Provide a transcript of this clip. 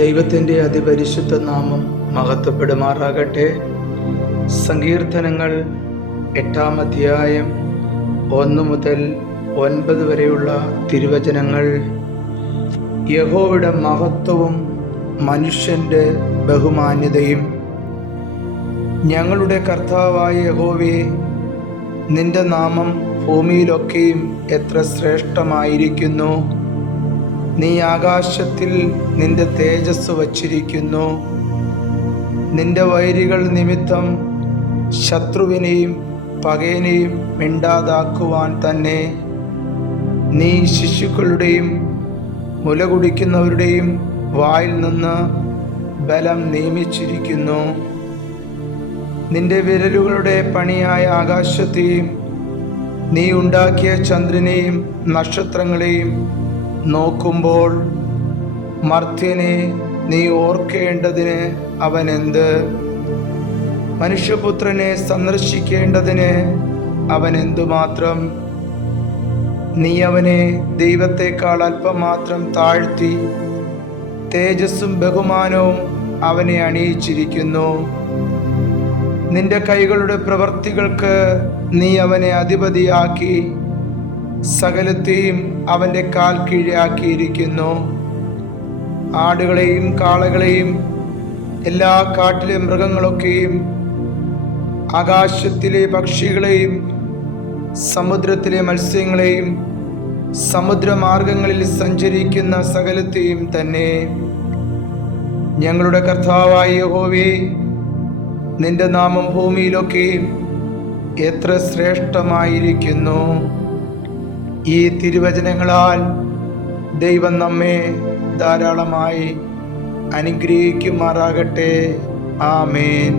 ദൈവത്തിൻ്റെ അതിപരിശുദ്ധ നാമം മഹത്വപ്പെടുമാറാകട്ടെ. സങ്കീർത്തനങ്ങൾ 8-ാം അധ്യായം 1 മുതൽ 9 വരെയുള്ള തിരുവചനങ്ങൾ. യഹോവയുടെ മഹത്വവും മനുഷ്യൻ്റെ ബഹുമാന്യതയും. ഞങ്ങളുടെ കർത്താവായ യഹോവേ, നിന്റെ നാമം ഭൂമിയിലൊക്കെയും എത്ര ശ്രേഷ്ഠമായിരിക്കുന്നു. നീ ആകാശത്തിൽ നിന്റെ തേജസ് വച്ചിരിക്കുന്നു. നിന്റെ വൈരികൾ നിമിത്തം ശത്രുവിനെയും പകയനെയും മിണ്ടാതാക്കുവാൻ തന്നെ നീ ശിശുക്കളുടെയും മുല കുടിക്കുന്നവരുടെയും വായിൽ നിന്ന് ബലം നിയമിച്ചിരിക്കുന്നു. നിന്റെ വിരലുകളുടെ പണിയായ ആകാശത്തെയും നീ ഉണ്ടാക്കിയ ചന്ദ്രനെയും നക്ഷത്രങ്ങളെയും നോക്കുമ്പോൾ മർത്യനെ നീ ഓർക്കേണ്ടതിന് അവൻ എന്ത്? മനുഷ്യപുത്രനെ സന്ദർശിക്കേണ്ടതിന് അവൻ എന്തുമാത്രം? നീ അവനെ ദൈവത്തെക്കാൾ അല്പം മാത്രം താഴ്ത്തി തേജസ്സും ബഹുമാനവും അവനെ അണിയിച്ചിരിക്കുന്നു. നിന്റെ കൈകളുടെ പ്രവൃത്തികൾക്ക് നീ അവനെ അധിപതിയാക്കി സകലത്തെയും അവൻ്റെ കാൽ കീഴാക്കിയിരിക്കുന്നു. ആടുകളെയും കാളകളെയും എല്ലാ കാട്ടിലെ മൃഗങ്ങളൊക്കെയും ആകാശത്തിലെ പക്ഷികളെയും സമുദ്രത്തിലെ മത്സ്യങ്ങളെയും സമുദ്രമാർഗങ്ങളിൽ സഞ്ചരിക്കുന്ന സകലത്തെയും തന്നെ. ഞങ്ങളുടെ കർത്താവായ യഹോവേ, നിന്റെ നാമം ഭൂമിയിലൊക്കെയും എത്ര ശ്രേഷ്ഠമായിരിക്കുന്നു. ഈ തിരുവചനങ്ങളാൽ ദൈവം നമ്മെ ധാരാളമായി അനുഗ്രഹിക്കുമാറാകട്ടെ. ആമേൻ.